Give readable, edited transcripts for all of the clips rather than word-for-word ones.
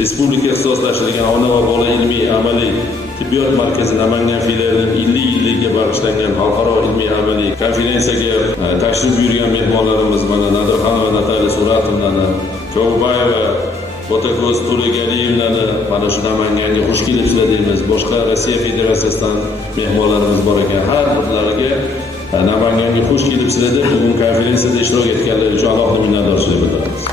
Respublika ixtisoslashtirilgan ona va bola ilmiy amaliy tibbiyot markazi Namangan filialining 50 yilligiga bag'ishlangan xalqaro ilmiy amaliy konferensiyaga tashrif buyurgan mehmonlarimiz mana Nadirxonova Natalya Suratovnani, Ko'bayeva Botako'z To'lagaliyevlarni mana shu Namanganga xush kelibsizlar deymiz. Boshqa Rossiya Federatsiyasidan mehmonlarimiz bor ekan. Har birlariga Namanganga xush kelibsizlar deb bugun konferensiyada ishtirok etganlari uchun alohida minnatdorchilik bildiramiz.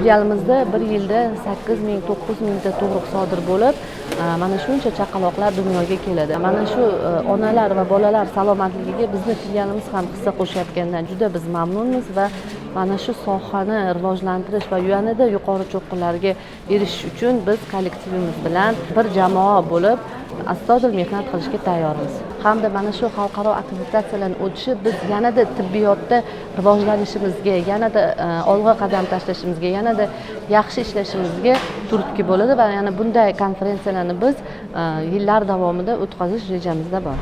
Filialimizda bir yilda 8 ming 9 mingta tug'ruq sodir bo'lib, mana shuncha chaqaloqlar dunyoga keladi. Mana shu onalar va bolalar salomatligiga bizning filialimiz ham hissa qo'shayotganidan juda biz mamnunmiz va mana shu sohani rivojlantirish va yanada yuqori cho'qqilarga erishish uchun biz kollektivimiz bilan bir jamoa bo'lib astoydil mehnat qilishga tayyormiz. Hamda mana shu xalqaro akkreditatsiyalarning o'tishi biz yanada tibbiyotda rivojlanishimizga, yanada olg'a qadam tashlashimizga, yanada yaxshi ishlashimizga turtki bo'ladi va yana bunday konferensiyalarni biz yillar davomida o'tkazish rejamizda bor.